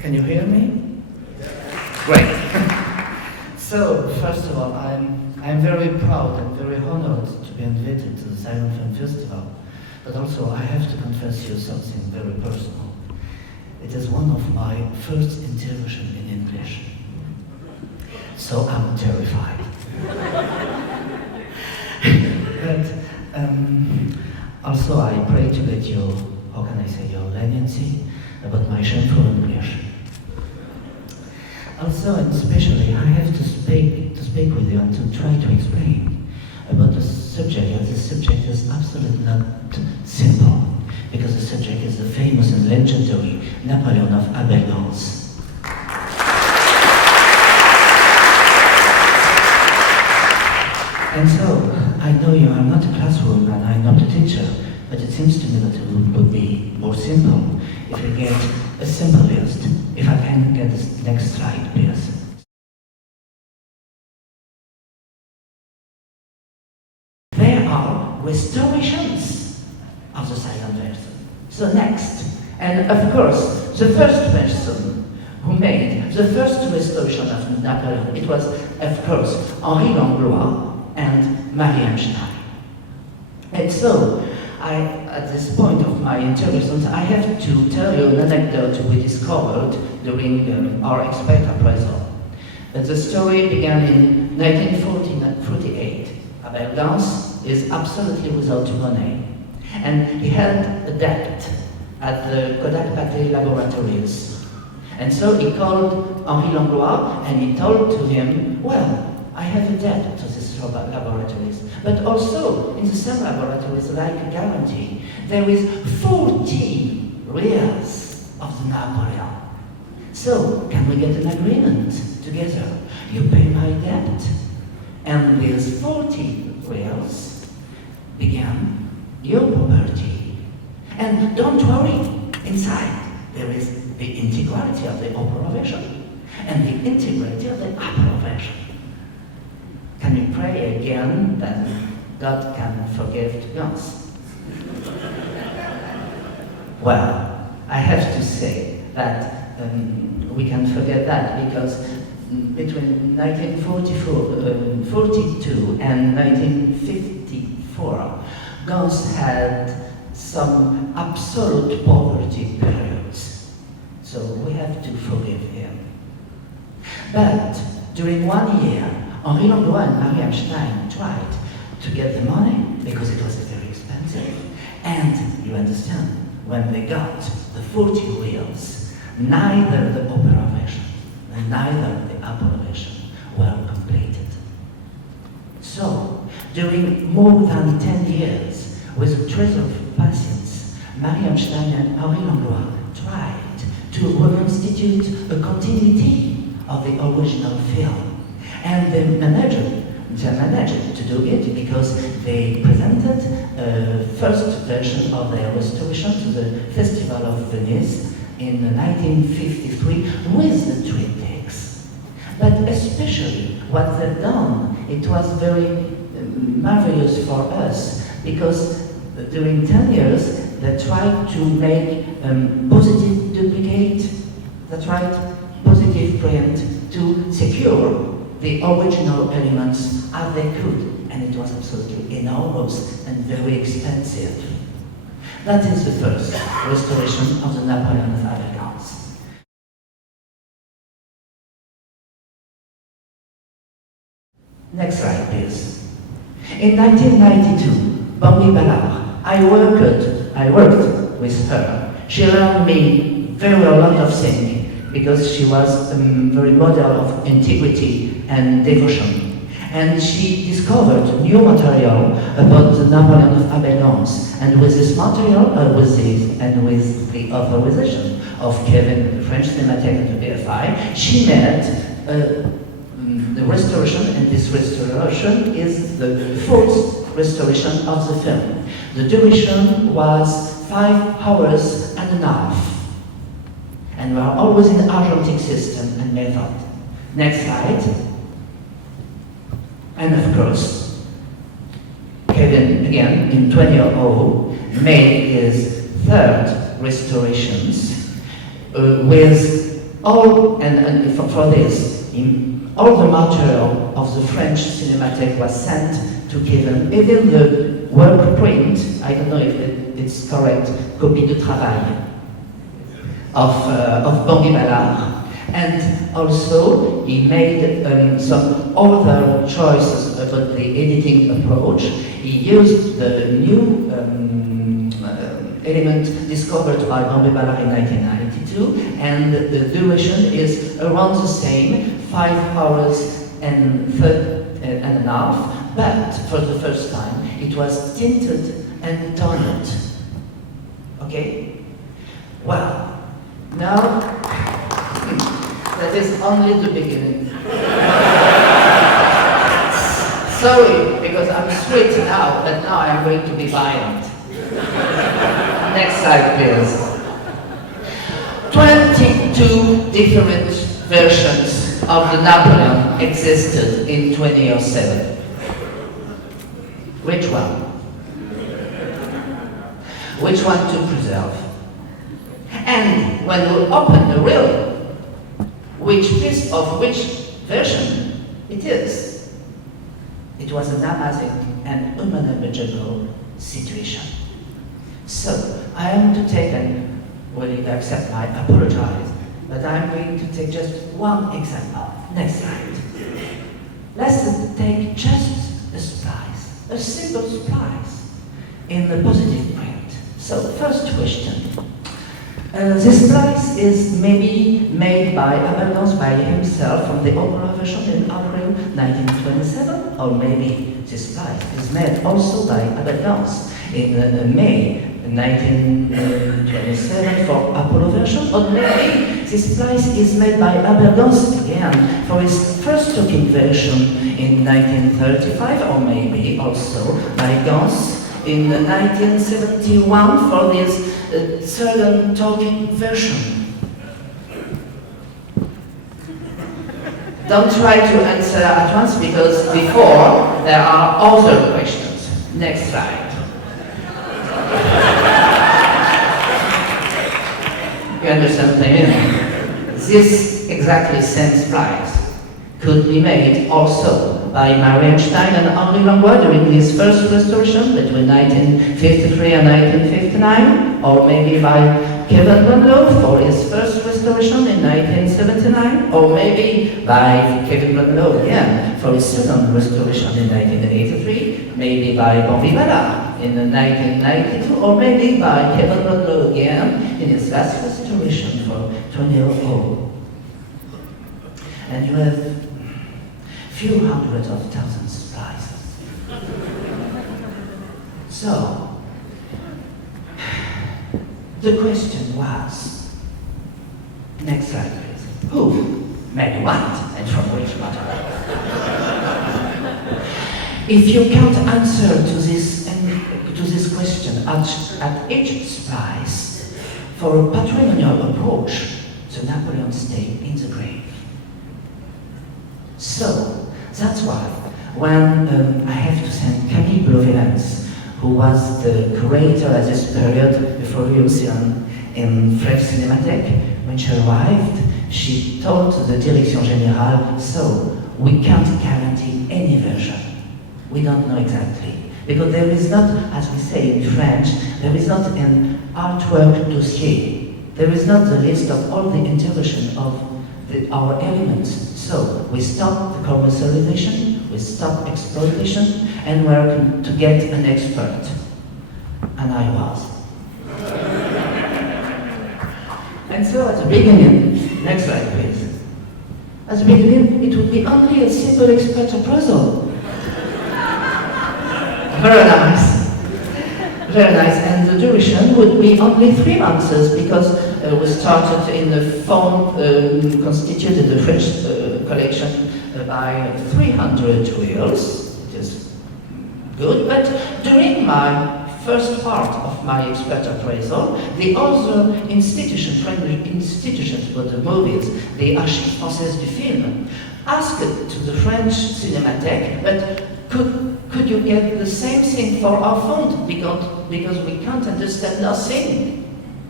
Can you hear me? Great. So, first of all, I'm very proud and very honored to be invited to the Silent Film Festival, but also I have to confess you something very personal. It is one of my first interventions in English, so I'm terrified. But also I pray to get your, how can I say, your leniency about my shameful English. Also, and especially, I have to speak with you and to try to explain about the subject, and the subject is absolutely not simple, because the subject is the famous and legendary Napoleon of Abel, Gance. And so, I know you are not a classroom and I'm not a teacher, but it seems to me that it would be more simple if we get a simple list. If I can get this next slide, please. There are restorations of the silent version. So next, and of course, the first person who made the first restoration of Napoleon, it was, of course, Henri Langlois and Marie Einstein. And so, at this point of my intervention, I have to tell you an anecdote we discovered during our expert appraisal. The story began in 1948. Abel Gance is absolutely without money, and he had a debt at the Kodak Pathé laboratories. And so he called Henri Langlois and he told to him, well, I have a debt to these laboratories, but also in the same laboratories, like a guarantee, there is 40 reals of the Napoleon. So, can we get an agreement together? You pay my debt, and with 40 reals began your property. And don't worry, inside there is the integrity of the operation and the integrity of the approbation. Can we pray again that God can forgive Gance? Well, I have to say that we can forget that because between 1942 and 1954, Gance had some absolute poverty periods. So we have to forgive him. But during 1 year, Henri Langlois and Marie Einstein tried to get the money because it was very expensive. And you understand, when they got the 40 reals, neither the operation and neither the approbation were completed. So, during more than 10 years, with a treasure of patience, Marie Einstein and Henri Langlois tried to reconstitute a continuity of the original film. And they managed to do it because they presented a first version of their restoration to the Festival of Venice in 1953 with the triptychs. But especially what they've done, it was very marvelous for us because during 10 years they tried to make positive duplicate, they tried positive print to secure the original elements as they could, and it was absolutely enormous and very expensive. That is the first restoration of the Napoleon of Abel Gance. Next slide, please. In 1992, Bambi Ballard, I worked with her. She learned me a lot of things because she was a very model of integrity and devotion. And she discovered new material about the Napoleon of Abel Gance. And with this material, with the authorization of Kevin, the French Cinematheque and the BFI, she made the restoration, and this restoration is the fourth restoration of the film. The duration was 5 hours and a half. And we are always in the Argentic system and method. Next slide. And of course, Kevin, again, in 2000, made his third restorations with for this, all the material of the French Cinematheque was sent to Kevin, even the work print, I don't know if it's correct, copie de travail of Bambi Ballard. And also, he made some other choices about the editing approach. He used the new element discovered by Abel in 1992, and the duration is around the same, 5 hours and a half, but for the first time it was tinted and toned. Okay? Well, now that is only the beginning. Sorry, because I'm sweet now, but now I'm going to be violent. Next slide, please. 22 different versions of the Napoleon existed in 2007. Which one? Which one to preserve? And when we open the reel, which piece of which version it is? It was an amazing and unimaginable situation. So, I am to take, and will you accept I apologize, but I'm going to take just one example. Next slide. Let's take just a splice, a simple splice in the positive print. So, first question. This splice is maybe made by Abel by himself from the opera version in April 1927, or maybe this splice is made also by Abel in May 1927 for Apollo version, or maybe this splice is made by Abel again for his first talking version in 1935, or maybe also by Gance in 1971 for this third talking version. Don't try to answer at once, because before there are other questions. Next slide. You understand what I mean? This exactly same splice could be made also by Marie Einstein and Henri Langlois during his first restoration between 1953 and 1959, or maybe by Kevin Blunlow for his first restoration in 1979, or maybe by Kevin Blunlow again for his second restoration in 1983, maybe by Bambi Ballard in 1992, or maybe by Kevin Blunlow again in his last restoration for 2000. And you have few hundreds of thousands of slices. So, the question was, next slide please, who made what and from which material? If you can't answer to this question at each splice, for a patrimonial approach, the Napoleon stayed in the grave. So, that's why, when I have to thank Camille Blovelens, who was the curator at this period before Revolution in French Cinematheque, when she arrived, she told the Direction Générale, so we can't guarantee any version. We don't know exactly. Because there is not, as we say in French, there is not an artwork dossier. There is not the list of all the intervention of our elements. So we stop the commercialization, we stop exploitation, and we're to get an expert. And I was. And so at the beginning, next slide please. At the beginning, it would be only a simple expert appraisal. Very nice. Very nice. And the duration would be only 3 months, because we started in the form constituted the French collection by 300 reels. It is good, but during my first part of my expert appraisal, the other institutions, French institutions for the movies, the Archives Françaises du Film, asked to the French Cinematheque, but could you get the same thing for our fund? Because we can't understand nothing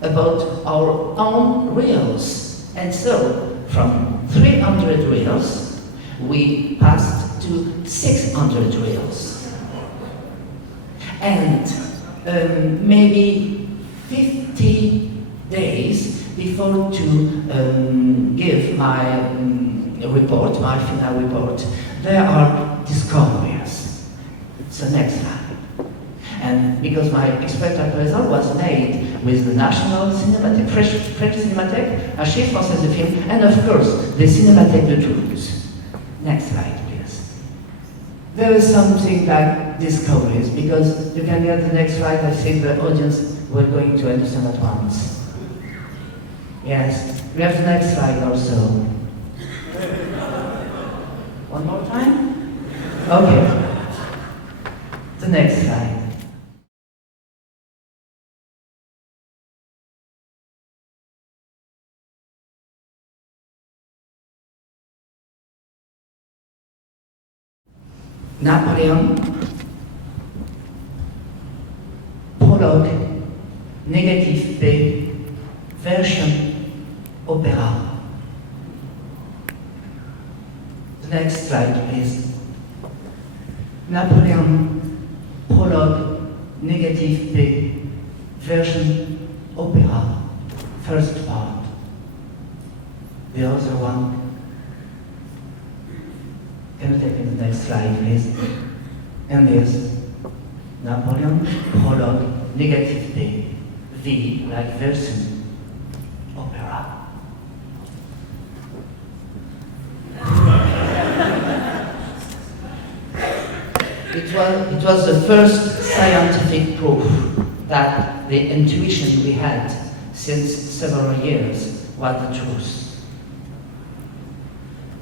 about our own reels. And so, from 300 reals, we passed to 600 reals. And maybe 50 days before to give my report, my final report, there are discoveries. So next slide. And because my expert appraisal was made with the National Cinémathèque, French Cinémathèque, Archives Françaises de Film, and of course, the Cinémathèque de Toulouse. Next slide, please. There is something like discoveries, because you can get the next slide. I think the audience were going to understand at once. Yes, we have the next slide also. One more time? Okay. The next slide. Napoleon, prologue, négatif B, version, opera. The next slide, please. Napoleon, prologue, négatif B, version, opera, first part. The other one. Can you take me to the next slide, please? And this, Napoleon, prologue, négatif B, V, like version, opera. It was the first scientific proof that the intuition we had since several years was the truth.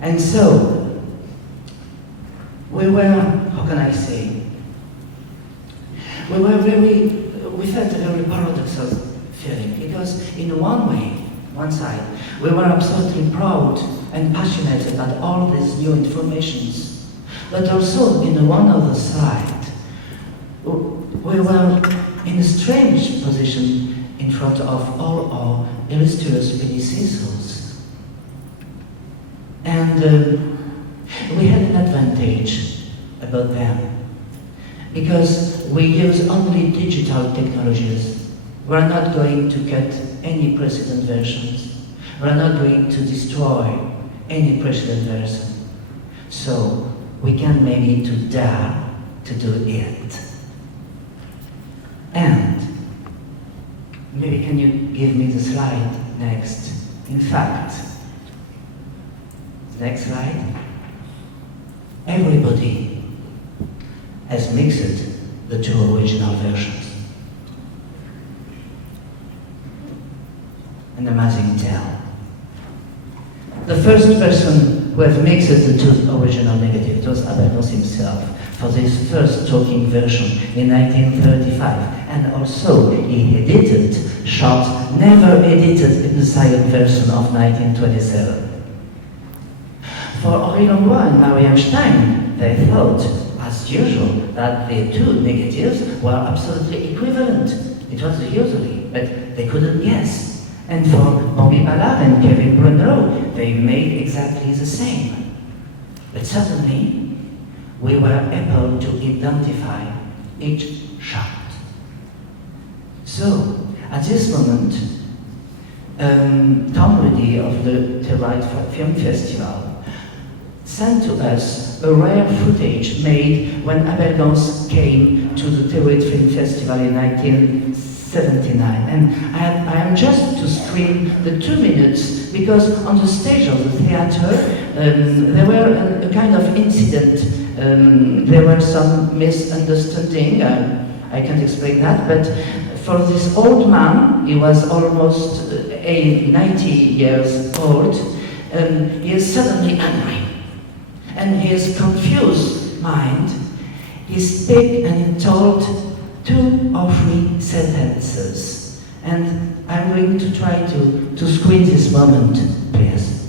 And so, we were, how can I say, we felt a very paradoxical feeling, because in one side, we were absolutely proud and passionate about all these new informations, but also in one other side, we were in a strange position in front of all our illustrious predecessors. And we had an advantage about them, because we use only digital technologies. We're not going to cut any precedent versions. We're not going to destroy any precedent version. So we can maybe to dare to do it. And maybe can you give me the slide next? In fact, next slide. Everybody has mixed the two original versions. An amazing tale. The first person who has mixed the two original negatives was Abel himself for this first talking version in 1935, and also he edited shots never edited in the silent version of 1927. For Henri Langlois and Marie Stein, they thought, as usual, that the two negatives were absolutely equivalent. It was usually, but they couldn't guess. And for Bobby Ballard and Kevin Brunneau, they made exactly the same. But suddenly, we were able to identify each shot. So, at this moment, Tom Rudy of the Telluride Film Festival sent to us a rare footage made when Abel Gance came to the Telluride Film Festival in 1979. And I am just to screen the 2 minutes, because on the stage of the theater there were a kind of incident. There were some misunderstanding. I can't explain that, but for this old man, he was almost 90 years old, he is suddenly angry. And his confused mind, he spoke and he told 2 or 3 sentences. And I'm going to try to screen this moment, please.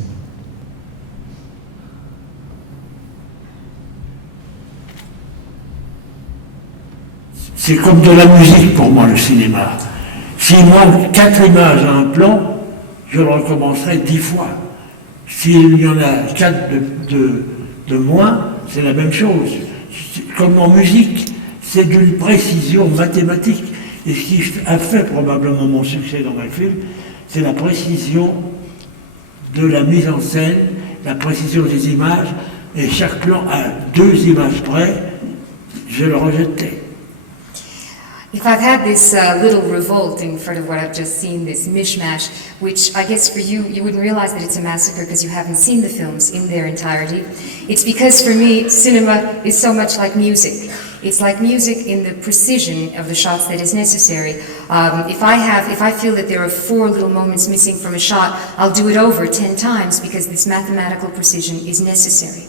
C'est comme de la musique pour moi, le cinéma. S'il manque 4 images à un plan, je le recommencerai 10 fois. S'il y en a 4 de moins, c'est la même chose. Comme en musique, c'est d'une précision mathématique. Et ce qui a fait probablement mon succès dans mes films, c'est la précision de la mise en scène, la précision des images, et chaque plan à 2 images près, je le rejetais. If I've had this little revolt in front of what I've just seen, this mishmash, which I guess for you, you wouldn't realize that it's a massacre because you haven't seen the films in their entirety. It's because for me, cinema is so much like music. It's like music in the precision of the shots that is necessary. If I feel that there are 4 little moments missing from a shot, I'll do it over 10 times because this mathematical precision is necessary.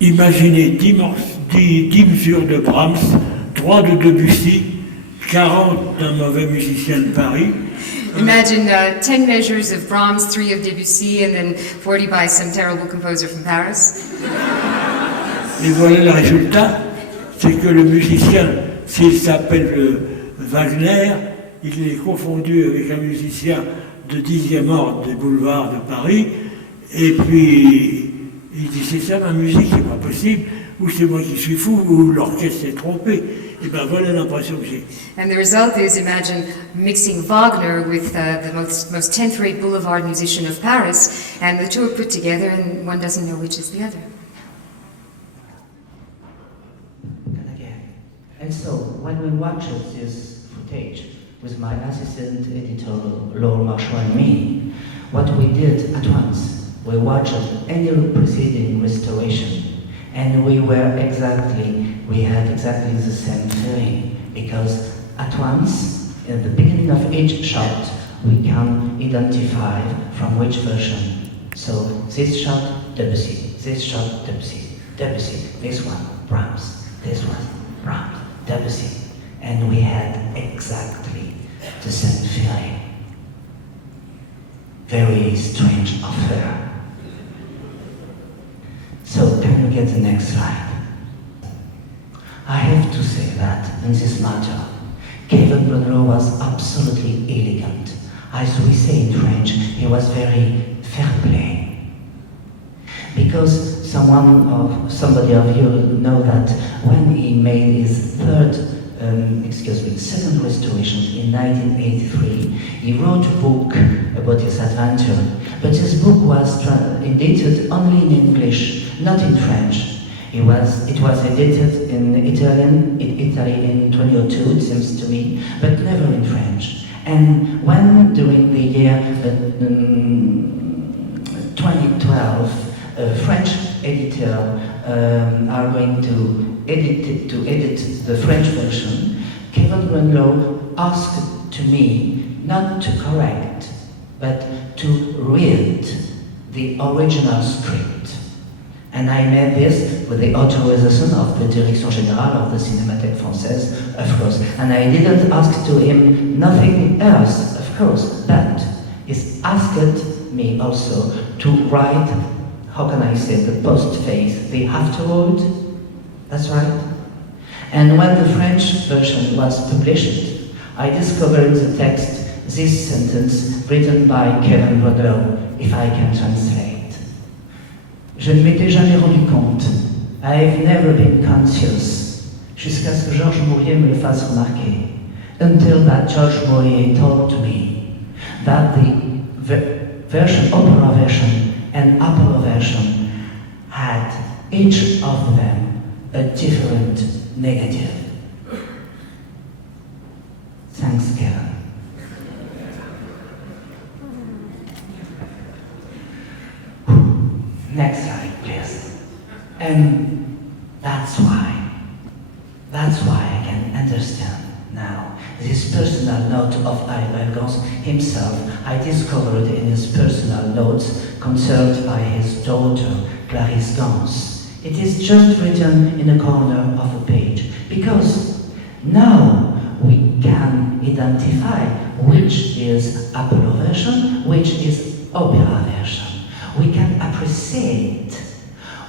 Imaginez 10 mesures de Brahms, 3 de Debussy, 40 d'un mauvais musicien de Paris. Imagine 10 measures of Brahms, 3 of Debussy, and then 40 by some terrible composer from Paris. Et voilà le résultat, c'est que le musicien, s'il s'appelle Wagner, il est confondu avec un musicien de 10e ordre des boulevards de Paris, et puis il dit c'est ça ma musique, c'est pas possible, ou c'est moi qui suis fou, ou l'orchestre s'est trompé. Et ben voilà l'impression que j'ai. And the result is, imagine mixing Wagner with the most 10th-rate boulevard musician of Paris, and the two are put together and one doesn't know which is the other. And again. And so, when we watched this footage with my assistant editor, Laure Marchand and me, what we did at once, we watched any preceding restoration, and we had exactly the same feeling, because at once, in the beginning of each shot, we can identify from which version. So this shot, Debussy, this shot, Debussy, Debussy, this one, Brahms, this one, Brahms, Debussy, and we had exactly the same feeling. Very strange affair. So can we get the next slide? I have to say that in this matter, Kevin Brunello was absolutely elegant. As we say in French, he was very fair play. Because somebody of you know that when he made his second restoration in 1983, he wrote a book about his adventure. But this book was edited only in English, not in French. It was edited in Italy in 2002, it seems to me, but never in French. And when during the year 2012, a French editor are going to edit the French version, Kevin Brunello asked to me not to correct, but to read the original script. And I made this with the authorization of the Direction Générale of the Cinémathèque Française, of course. And I didn't ask to him nothing else, of course, but he asked me also to write, how can I say, the postface, the afterword. That's right. And when the French version was published, I discovered in the text this sentence written by Kevin Brunello, if I can translate. Je ne m'étais jamais rendu compte. I've never been conscious. Jusqu'à ce que Georges Mourier me le fasse remarquer. Until that Georges Mourier told me that the opera version and opera version had each of them a different negative. Thanks, Kevin. Next slide, please. And that's why I can understand now this personal note of Abel Gance himself. I discovered in his personal notes concerned by his daughter, Clarisse Gance. It is just written in a corner of a page, because now we can identify which is Apollo version, which is opera version. We can appreciate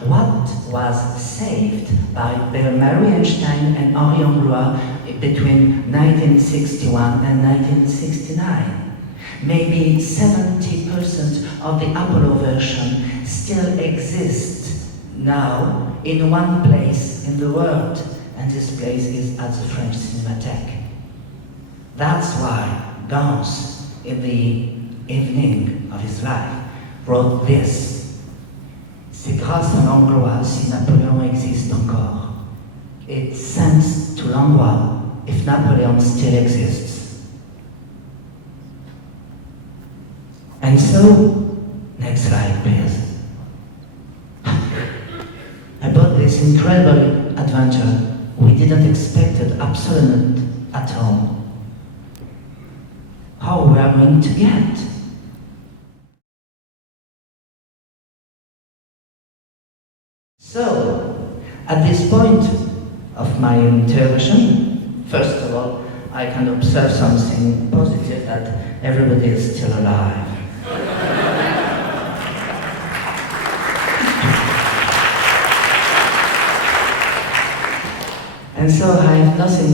what was saved by Marie Einstein and Henri Anglois between 1961 and 1969. Maybe 70% of the Apollo version still exists now in one place in the world, and this place is at the French Cinematheque. That's why Gance, in the evening of his life, wrote this. C'est grâce à l'Anglois si Napoléon existe encore. It's thanks to l'Anglois if Napoleon still exists. And so, next slide please. About this incredible adventure we didn't expect it absolutely at home. How we are going to get? So, at this point of my intervention, first of all, I can observe something positive, that everybody is still alive. And so I have nothing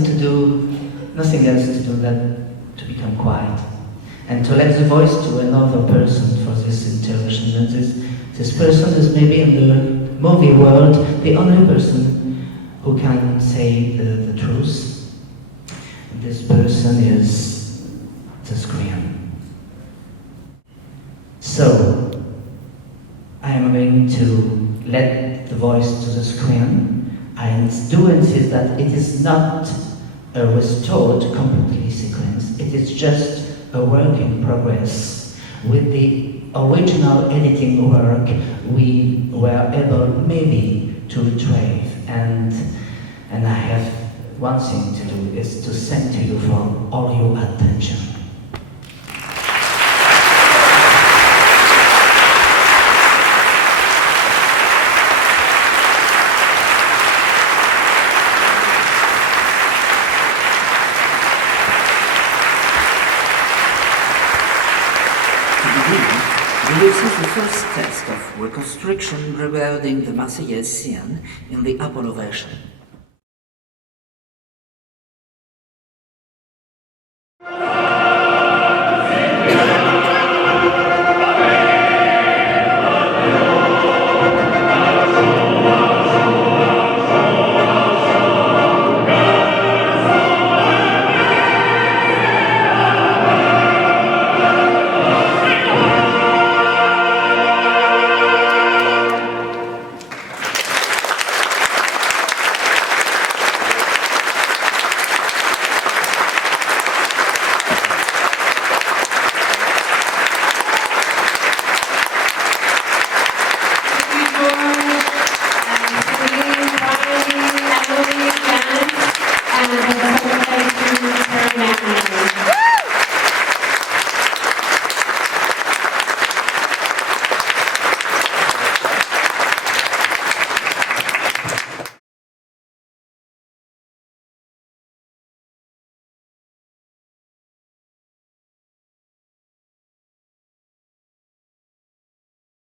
else to do than to become quiet and to let the voice to another person for this intervention. And this person is maybe in the movie world the only person who can say the truth. And this person is the screen. So I am going to let the voice to the screen. I do insist that it is not a restored completely sequence. It is just a work in progress. With the original editing work, we were able maybe to retrieve, and I have one thing to do, is to thank to you for all your attention. This is the first test of reconstruction regarding the Marseillaise scene in the Apollo version.